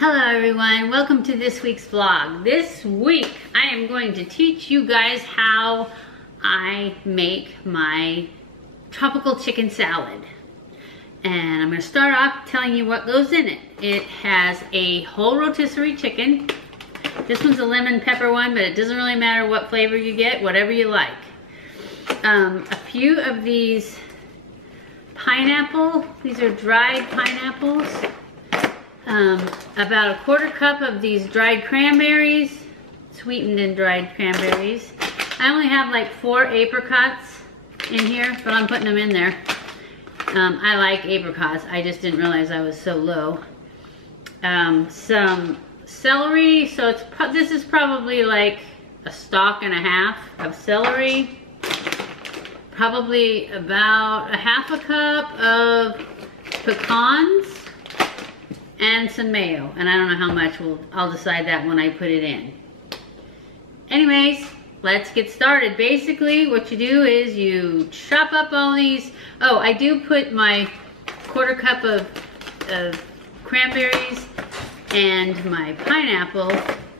Hello everyone, welcome to this week's vlog. This week I am going to teach you guys how I make my tropical chicken salad. And I'm going to start off telling you what goes in it. It has a whole rotisserie chicken. This one's a lemon pepper one, but it doesn't really matter what flavor you get, whatever you like. A few of these pineapple, these are dried pineapples. About a quarter cup of these dried cranberries, sweetened and dried cranberries. I only have like 4 apricots in here, but I'm putting them in there. I like apricots, I just didn't realize I was so low. Some celery, so this is probably like a stalk and a half of celery. Probably about a half a cup of pecans. And some mayo, and I don't know how much, I'll decide that when I put it in. Anyways, let's get started. Basically, what you do is you chop up all these. Oh, I do put my quarter cup of cranberries and my pineapple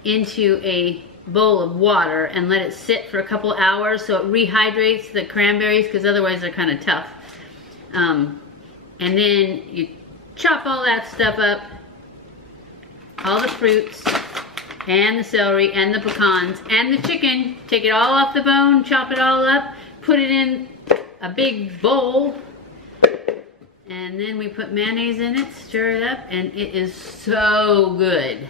into a bowl of water and let it sit for a couple hours so it rehydrates the cranberries, because otherwise they're kind of tough. And then you chop all that stuff up, all the fruits and the celery and the pecans and the chicken. Take it all off the bone, chop it all up, put it in a big bowl, and then we put mayonnaise in it, stir it up, and it is so good.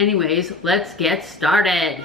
Anyways, let's get started.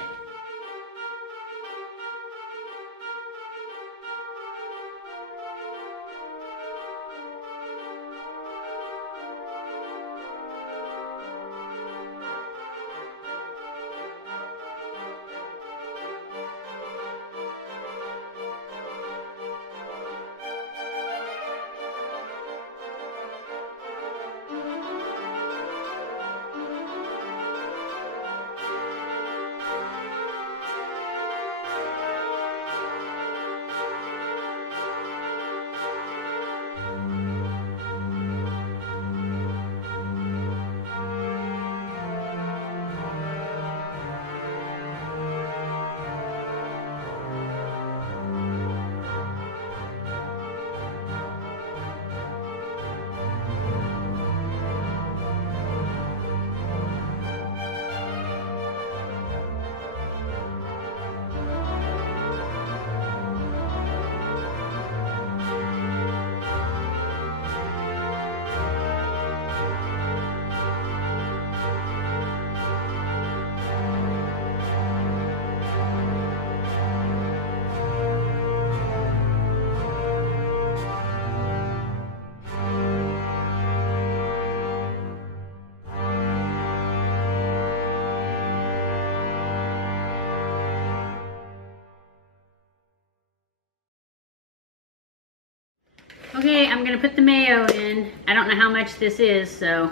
Okay, I'm gonna put the mayo in. I don't know how much this is, so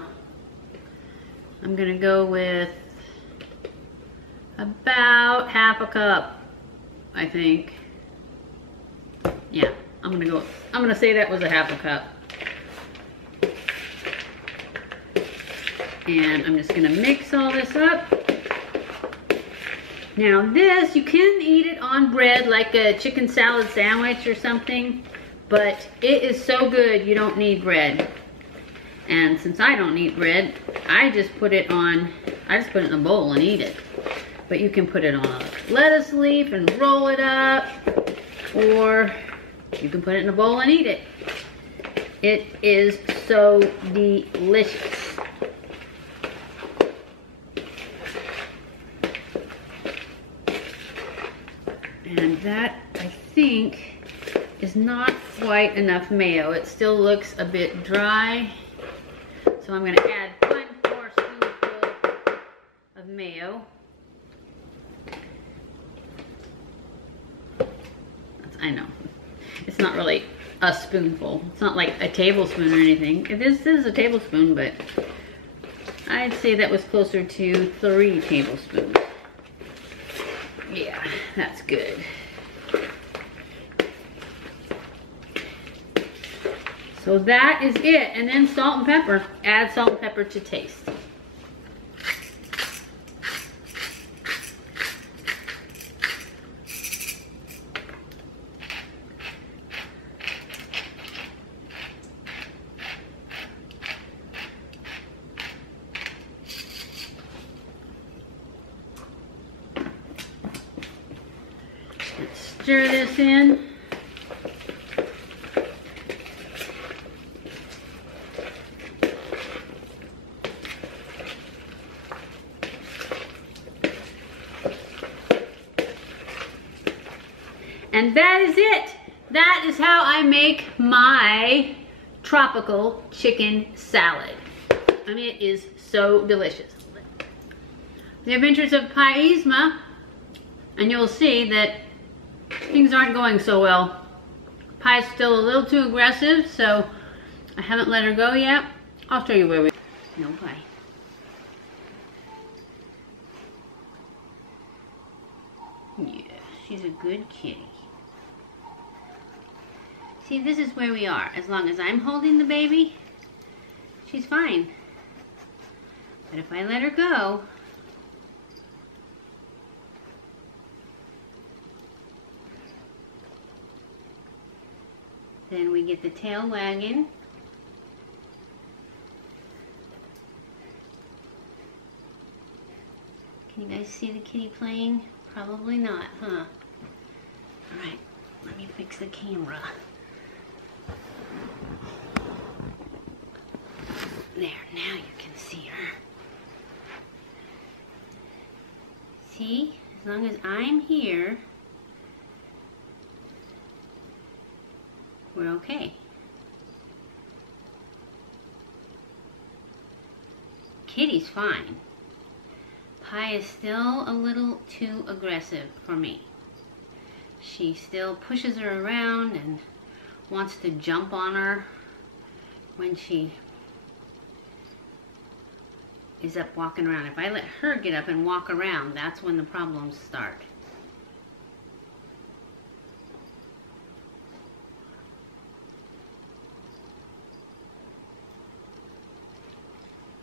I'm gonna go with about half a cup, I think. Yeah, I'm gonna say that was a half a cup. And I'm just gonna mix all this up. Now this, you can eat it on bread like a chicken salad sandwich or something. But it is so good, you don't need bread. And since I don't eat bread, I just put it in a bowl and eat it. But you can put it on a lettuce leaf and roll it up, or you can put it in a bowl and eat it. It is so delicious. And that, I think, is not quite enough mayo. It still looks a bit dry. So I'm gonna add 1 more spoonful of mayo. I know, it's not really a spoonful. It's not like a tablespoon or anything. This is a tablespoon, but I'd say that was closer to 3 tablespoons. Yeah, that's good. So that is it. And then salt and pepper. Add salt and pepper to taste. Stir this in. And that is it. That is how I make my tropical chicken salad. I mean, it is so delicious. The Adventures of Pie Yzma, and you'll see that things aren't going so well. Pie's still a little too aggressive, so I haven't let her go yet. I'll show you where we... No pie. Yeah, she's a good kitty. See, this is where we are. As long as I'm holding the baby, she's fine. But if I let her go, then we get the tail wagging. Can you guys see the kitty playing? Probably not, huh? Alright, let me fix the camera. There, now you can see her. See, as long as I'm here, we're okay. Kitty's fine. Pie is still a little too aggressive for me. She still pushes her around and wants to jump on her when she is up walking around. If I let her get up and walk around, that's when the problems start.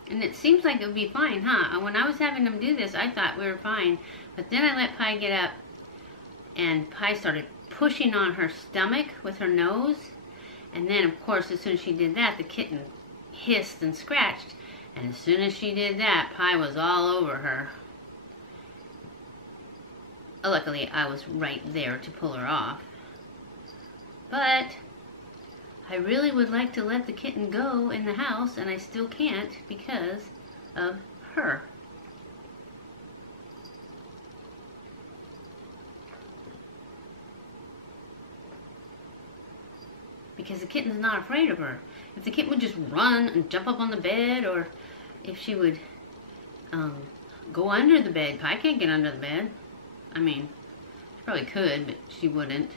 And it seems like it would be fine, huh? When I was having them do this, I thought we were fine. But then I let Pie get up, and Pie started pushing on her stomach with her nose. And then, of course, as soon as she did that, the kitten hissed and scratched. And as soon as she did that, Pie was all over her. Luckily, I was right there to pull her off. But I really would like to let the kitten go in the house, and I still can't because of her. Because the kitten's not afraid of her. If the kitten would just run and jump up on the bed, or if she would go under the bed. Pie can't get under the bed. I mean, she probably could, but she wouldn't.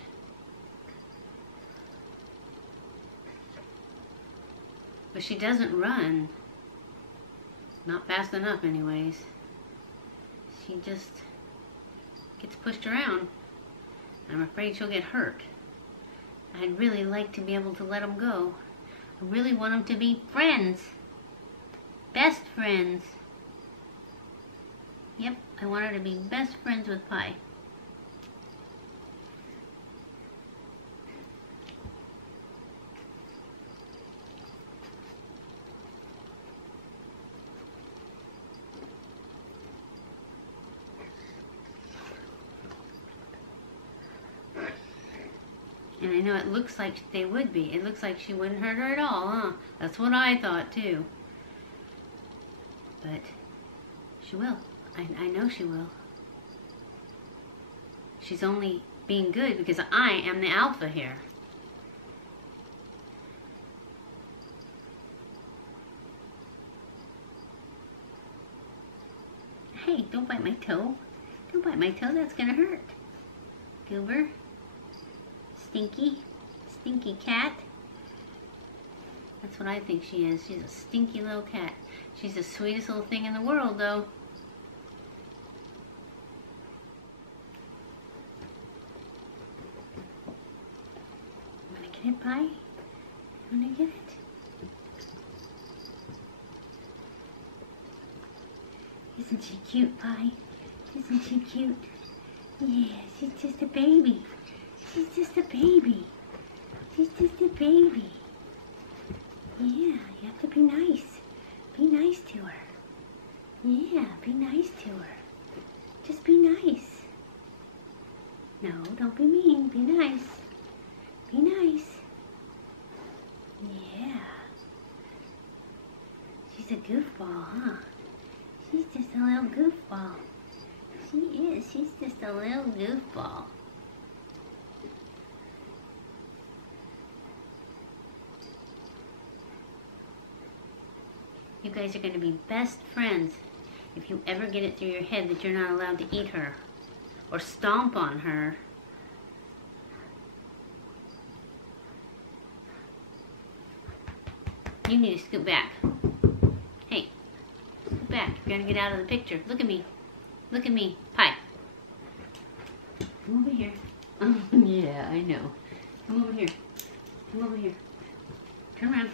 But she doesn't run. Not fast enough anyways. She just gets pushed around. I'm afraid she'll get hurt. I'd really like to be able to let them go. I really want them to be friends. Best friends. Yep, I want her to be best friends with Pie. And I know it looks like they would be. It looks like she wouldn't hurt her at all, huh? That's what I thought too. But she will. I know she will. She's only being good because I am the alpha here. Hey, don't bite my toe. Don't bite my toe, that's gonna hurt. Goober. Stinky cat. That's what I think she is. She's a stinky little cat. She's the sweetest little thing in the world, though. Wanna get it, Pie? Wanna get it? Isn't she cute, Pie? Isn't she cute? Yeah, she's just a baby. She's just a baby. She's just a baby. Yeah, you have to be nice. Be nice to her. Yeah, be nice to her. Just be nice. No, don't be mean. Be nice. Be nice. Yeah. She's a goofball, huh? She's just a little goofball. She is. She's just a little goofball. You guys are going to be best friends if you ever get it through your head that you're not allowed to eat her or stomp on her. You need to scoot back. Hey, scoot back. You're going to get out of the picture. Look at me. Look at me. Pie. Come over here. Oh, yeah, I know. Come over here. Come over here. Turn around.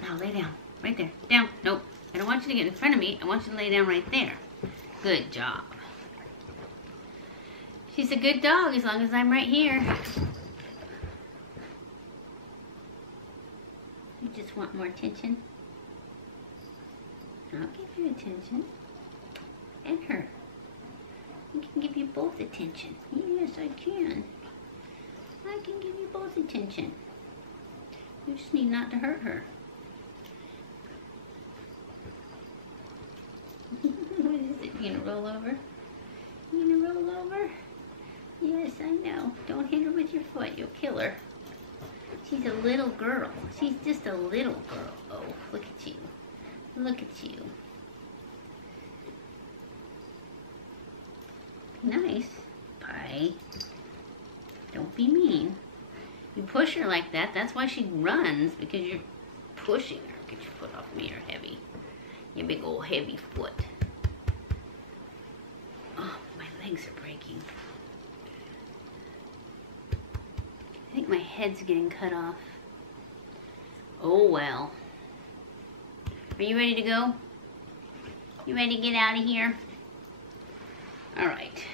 Now lay down. Right there. Down. Nope. I don't want you to get in front of me. I want you to lay down right there. Good job. She's a good dog as long as I'm right here. You just want more attention? I'll give you attention. And her. I can give you both attention. Yes, I can. I can give you both attention. You just need not to hurt her. What is it? You gonna roll over? You gonna roll over? Yes, I know. Don't hit her with your foot. You'll kill her. She's a little girl. She's just a little girl. Oh, look at you. Look at you. Nice. Pie. Don't be mean. You push her like that. That's why she runs, because you're pushing her. Get your foot off me. You're heavy. Your big old heavy foot. Oh, my legs are breaking. I think my head's getting cut off. Oh well. Are you ready to go? You ready to get out of here? All right.